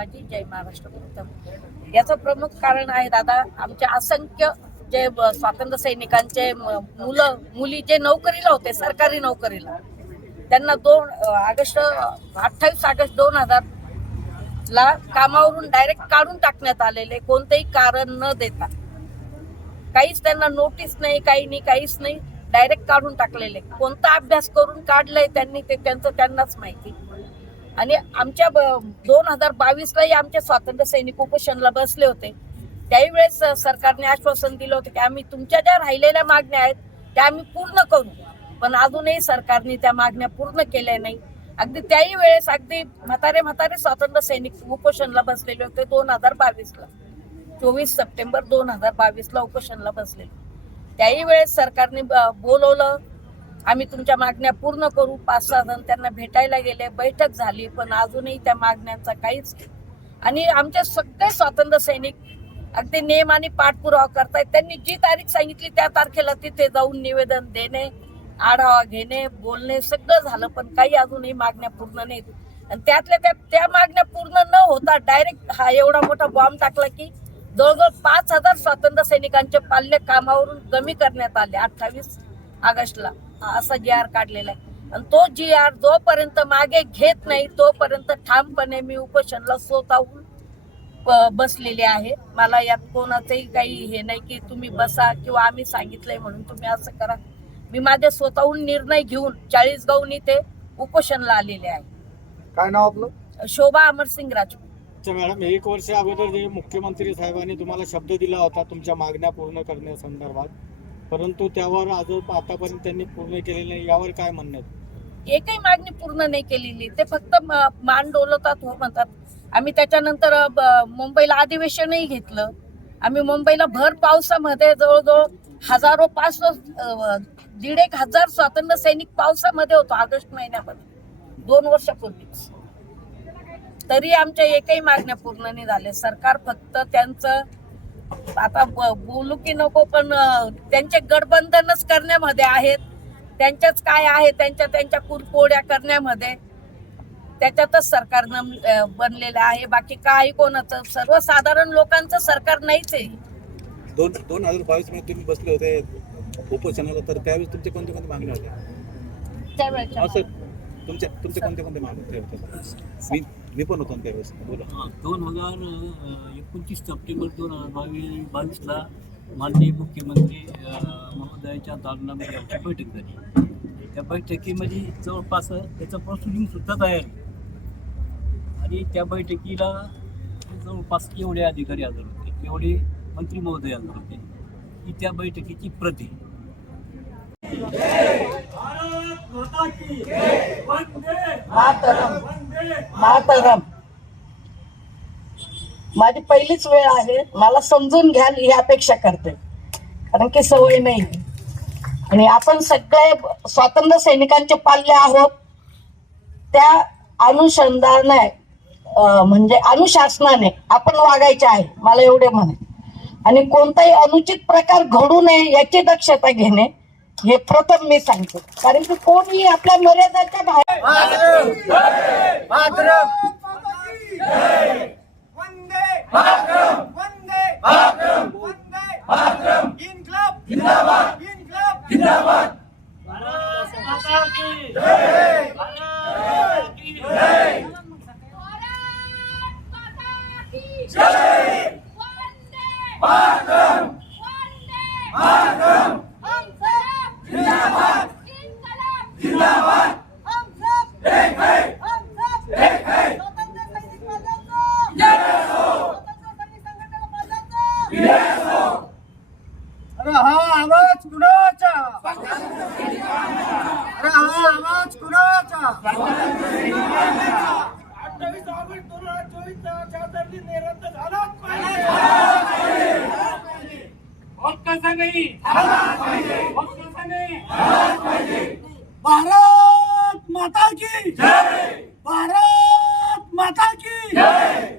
शिवाजी जय महाराष्ट्र उत्तम याचं प्रमुख कारण आहे दादा आमच्या असंख्य जे स्वातंत्र्य सैनिकांचे मुलं मुली जे नोकरीला होते सरकारी नोकरीला त्यांना दोन ऑगस्ट अठ्ठावीस ऑगस्ट दोन हजार ला कामावरून डायरेक्ट काढून टाकण्यात आलेले कोणतेही कारण न देता काहीच त्यांना नोटीस नाही काही नाही काहीच नाही डायरेक्ट काढून टाकलेले कोणता अभ्यास करून काढलंय त्यांनी ते त्यांचं त्यांनाच माहिती आणि आमच्या दोन हजार बावीसलाही आमच्या स्वातंत्र्य सैनिक उपोषणला बसले होते त्याही वेळेस सरकारने आश्वासन दिलं होतं की आम्ही तुमच्या ज्या राहिलेल्या मागण्या आहेत त्या आम्ही पूर्ण करू पण अजूनही सरकारने त्या मागण्या पूर्ण केल्या नाही अगदी त्याही वेळेस अगदी म्हातारे म्हातारे स्वातंत्र्य सैनिक उपोषणला बसलेले होते दोन हजार बावीसला चोवीस सप्टेंबर दोन हजार बावीसला उपोषणला बसलेले त्याही वेळेस सरकारने बोलवलं आम्ही तुमच्या मागण्या पूर्ण करू पाच सहा जण त्यांना भेटायला गेले बैठक झाली पण अजूनही त्या मागण्यांचा काहीच आणि आमचे सगळे स्वातंत्र्य सैनिक अगदी नेम आणि पाठपुरावा करतायत त्यांनी जी तारीख सांगितली त्या तारखेला तिथे जाऊन निवेदन देणे आढावा घेणे बोलणे सगळं झालं पण काही अजूनही मागण्या पूर्ण नाहीत आणि त्यातल्या त्यात त्या मागण्या पूर्ण न होता डायरेक्ट हा एवढा मोठा बॉम्ब टाकला की जवळजवळ पाच हजार स्वातंत्र्य सैनिकांचे पाल्य कामावरून कमी करण्यात आले अठ्ठावीस ऑगस्टला असा जी आर काढलेला आहे आणि तो जी आर जोपर्यंत मागे घेत नाही तोपर्यंत ठामपणे मी उपोषणला स्वतःहून बसलेले आहे मला यात कोणाचंही काही हे नाही की तुम्ही बसा किंवा आम्ही सांगितलंय म्हणून तुम्ही असं करा मी माझ्या स्वतःहून निर्णय घेऊन चाळीसगावनी ते उपोषणला आलेले आहे काय नाव आपलं शोभा अमरसिंग राजपूत मॅडम एक वर्ष अगोदर जे मुख्यमंत्री साहेबांनी तुम्हाला शब्द दिला होता तुमच्या मागण्या पूर्ण करण्यासंदर्भात परंतु त्यावर अजून आतापर्यंत त्यांनी पूर्ण केले नाही यावर काय म्हणणं एकही मागणी पूर्ण नाही केलेली ते फक्त मान डोलवतात हो म्हणतात आम्ही त्याच्यानंतर मुंबईला अधिवेशनही घेतलं आम्ही मुंबईला भर पावसामध्ये जवळजवळ हजारो पाच दीड एक हजार स्वातंत्र्य सैनिक पावसामध्ये होतो ऑगस्ट महिन्यामध्ये दोन वर्षापूर्वीच तरी आमच्या एकही मागण्या पूर्ण नाही झाल्या सरकार फक्त त्यांचं आता बोलू की नको पण त्यांचे गठबंधनच करण्यामध्ये आहेत त्यांच्याच काय आहे त्यांच्या त्यांच्या कुरकोड्या करण्यामध्ये त्याच्यातच सरकार बनलेलं आहे बाकी काय कोणाचं सर्वसाधारण लोकांचं सरकार नाहीच आहे दोन दोन हजार बावीस मध्ये तुम्ही बसले होते उपोषणाला तर त्यावेळेस तुमचे कोणते कोणते मागण्या होत्या त्यावेळेस तुमचे तुमचे कोणते कोणते मागणी होते मी मी पण होतो त्यावेळेस बोला दोन हजार एकोणतीस सप्टेंबर दोन हजार बावीस बावीसला माननीय मुख्यमंत्री महोदयाच्या दालनामध्ये आमची बैठक झाली त्या बैठकीमध्ये जवळपास त्याचं सुद्धा तयार आणि त्या बैठकीला जवळपास एवढे अधिकारी हजर होते एवढे मंत्री महोदय हजर होते की त्या बैठकीची प्रती माता की वंदे मातरम वंदे मातरम माझी पहिलीच वेळ आहे मला समजून घ्याल ही अपेक्षा करते कारण की सवय नाही आणि आपण सगळे स्वातंत्र्य सैनिकांचे पाल्य आहोत त्या अनुषंगाने म्हणजे अनुशासनाने आपण वागायचे आहे मला एवढे म्हणे आणि कोणताही अनुचित प्रकार घडू नये याची दक्षता घेणे हे प्रथम मी सांगतो कारण की कोणी आपल्या मर्यादाच्या बाहेर अरे हा आवाज कुणाचा अरे हा आवाज कुणाचा अठ्ठावीस ऑगस्ट दोन हजार पाहिजे नाही भारत माता की भारत माता की